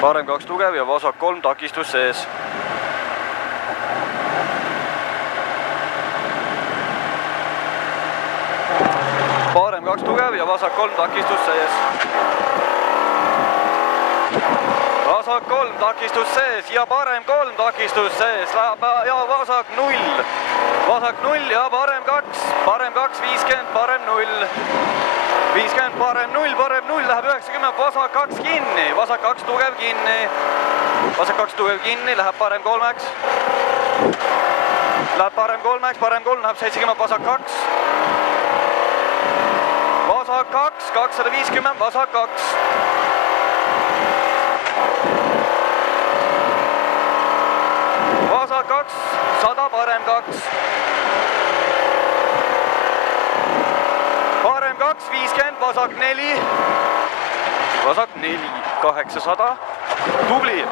parem 2 tugev ja vasak 3 takistus sees. parem 2 tugev ja vasak 3 takistus sees. vasak 3 takistus sees ja parem 3 takistus sees läheb ja vasak 0. vasak 0 ja parem 2, parem 2, 50, parem 0. 50, parem 0 läheb 90, vasak 2 kinni, vasak 2 tugev kinni. vasak 2 tugev kinni, läheb parem 3-ks. Läheb parem 3-ks, parem 3 läheb 70, vasak 2. vasak 2, 250, vasak 2. vasak 2, 100, parem 2. parem 2, 50, vasak 4. vasak 4, 800. Tubli.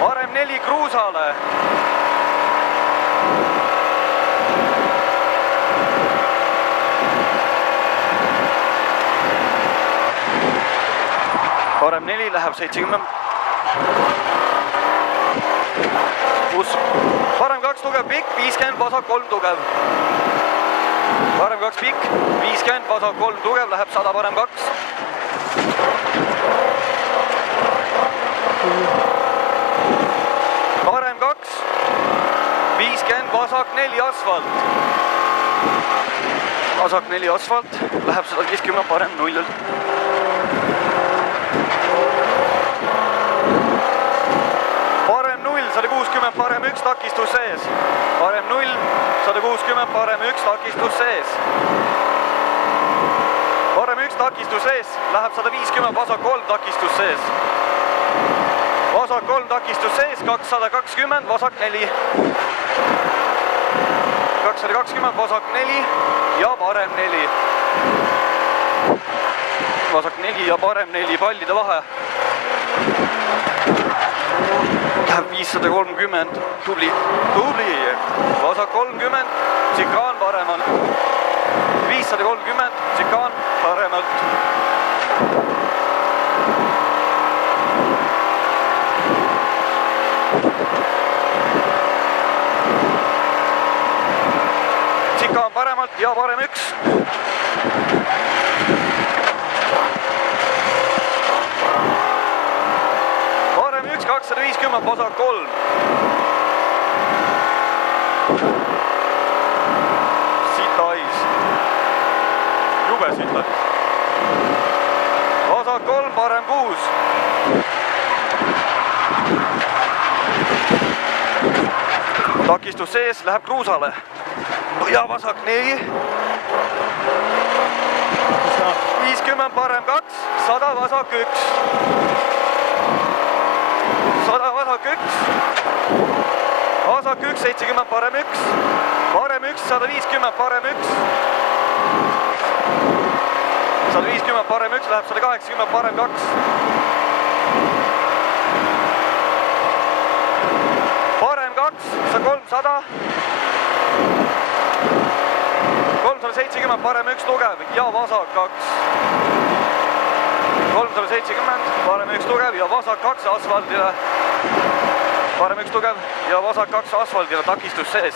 parem 4 kruusale. parem 4 läheb 70. parem 2 tugev pikk, 50, vasak 3 tugev. parem 2 pikk, 50, vasak 3 tugev, läheb 100, parem 2. parem 2, 50, vasak 4 asfalt. vasak 4 asfalt, läheb 150, parem 0. parem 0, 160, parem 1 takistus sees. parem 0, 160, parem 1 takistus sees. parem 1 takistus sees, läheb 150, vasak 3 takistus sees. vasak 3 takistus sees, 220, vasak 4. 220, vasak 4 ja parem 4. vasak 4 ja parem 4, pallide vahe. Läheb 530, tubli, tubli. vasak 30, tsikaan paremalt. 530, tsikaan paremalt. tsikaan paremalt ja parem 1. parem 1, 250, vasak 3. sitais. Jube sitais. vasak 3, parem 6. takistus sees, läheb kruusale. ja vasak 4. 50, parem 2, 100, vasak 1. 100, vasak 1. vasak 1, 70, parem 1. parem 1, 150, parem 1. 150, parem 1, läheb 180, parem 2. parem 2, 300. 370, parem 1 tugev ja vasak 2. 370, parem 1 tugev ja vasak 2 asfaldile. parem 1 tugev ja vasak 2 asfaldile, takistus sees.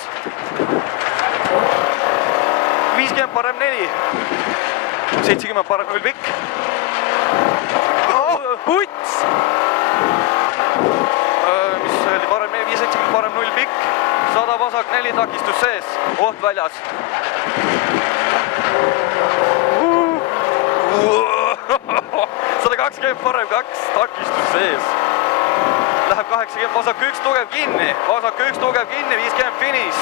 50, parem 4. 70, parem 0 pikk. Puts! Mis oli parem 4, 70, parem 0 pikk. 100, vasak 4, takistus sees. Oht väljas. 120, parem 2, takistus sees. Läheb 80, vasak 1 tugev kinni. vasak 1 tugev kinni, 50 finiš.